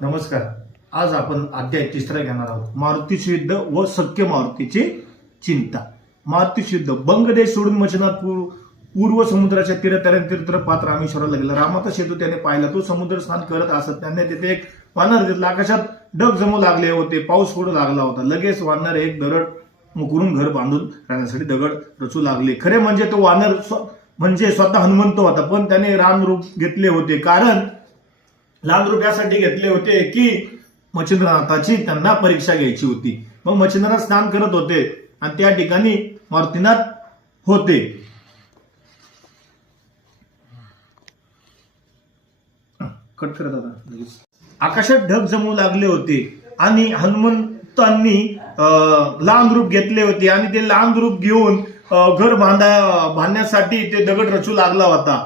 नमस्कार. आज आपण अध्याय 3 घेणार आहोत. मारुतीचे युद्ध व सख्य मारुतीची चिंता. मारुतीचे युद्ध. बंगदेश सोडून मच्छिनाथ पूर्व समुद्राच्या तीर्थर पात्र रामेश्वराला गेला. रामाचा सेतू त्याने पाहिला. तो समुद्र स्नान करत असत. त्याने तिथे एक वानर दिसला. आकाशात ढग जमू लागले होते. पाऊस पडू लागला होता. लगेच वानर एक दरड मुकरून घर बांधून राहण्यासाठी दगड रचू लागले. खरे म्हणजे तो वानर म्हणजे स्वतः हनुमंत होता, पण त्याने राम रूप घेतले होते. कारण लाल रूप यासाठी घेतले होते की मच्छिंद्रनाथाची त्यांना परीक्षा घ्यायची होती. मग मच्छिंद्रनाथ स्नान करत होते आणि त्या ठिकाणी मारुतीनाथ होते. कट करत आता. आकाशात ढग जमू लागले होते आणि हनुमंतांनी लांब रूप घेतले होते आणि ते लांब रूप घेऊन घर बांधण्यासाठी ते दगड रचू लागला होता.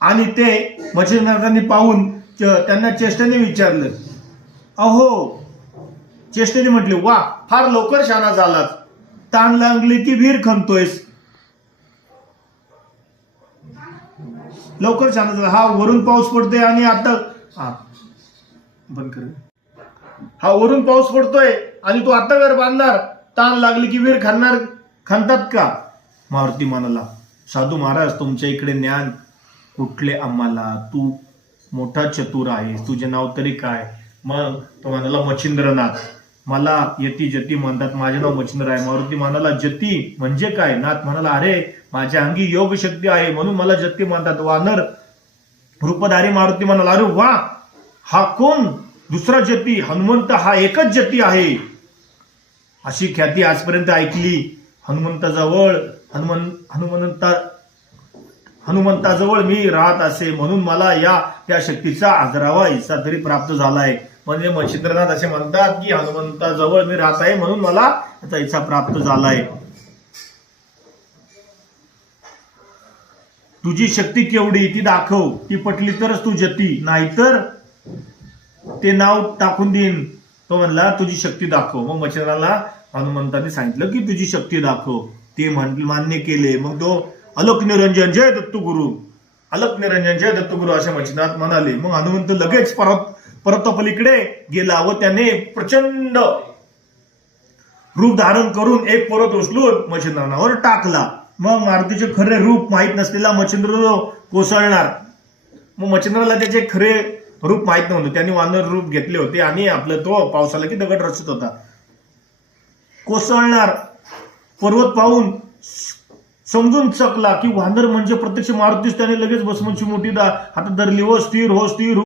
आणि ते मच्छिंद्रनाथांनी पाहून त्यांना चेष्टेने विचारलं. चेष्टेने म्हटले, वा, फार लवकर शहाणा झालास. ताण लागली की वीर खणतोयस. लवकर शहाणा झाला. हा वरून पाऊस पडतोय आणि आता बंद कर. हा वरून पाऊस पडतोय आणि तू आता घर बांधणार. ताण लागली की वीर खणतात का? मारुती म्हणाला, साधू महाराज, तुमच्या इकडे ज्ञान कुठले आम्हाला? तू मोठा चतुर आहेस. तुझे नाव तरी काय? मग तो म्हणाला, मच्छिंद्रनाथ. मला यती जती म्हणतात. माझे नाव मच्छिंद्र आहे. मारुती म्हणाला, जती म्हणजे काय? नाथ म्हणाला, अरे, माझ्या अंगी योग शक्ती आहे म्हणून मला जती म्हणतात. वानर रूपधारी मारुती म्हणाला, अरे वा, हा कोण दुसरा जती? हनुमंत हा एकच जती आहे. अशी ख्याती आजपर्यंत ऐकली. हनुमंताजवळ मी राहत असे म्हणून मला त्या शक्तीचा आदरावा हिस्सा तरी प्राप्त झालाय. म्हणजे मच्छिंद्रनाथ असे म्हणतात की हनुमंताजवळ मी राहत आहे म्हणून मला त्याचा हिस्सा प्राप्त झालाय. तुझी शक्ती केवढी ती दाखव. ती पटली तरच तू जती, नाहीतर ते नाव टाकून देईन. तो म्हणला, तुझी शक्ती दाखव. मग मच्छिंद्राला हनुमंतांनी सांगितलं की तुझी शक्ती दाखव. ते मान्य केले. मग तो अलक निरंजन जय दत्तगुरु, अलक निरंजन जय दत्तगुरु असे मच्छिंद्रनाथ म्हणाले. मग हनुमंत लगेच परत पलीकडे गेला व त्याने प्रचंड रूप धारण करून एक पर्वत उचलून मच्छिंद्रनाथावर टाकला. मग मारुतीचे खरे रूप माहीत नसलेला मच्छिंद्र कोसळणार. मग मच्छिंद्राला त्याचे खरे रूप माहीत नव्हते. त्यांनी वानर रूप घेतले होते आणि आपलं तो पावसाला की दगड रचत होता. कोसळणार. पर्वत पाहून समजून चकला की वानर म्हणजे प्रत्यक्ष मारुतीच. त्याने लगेच भस्माची मोठी हातात धरली व स्थिर हो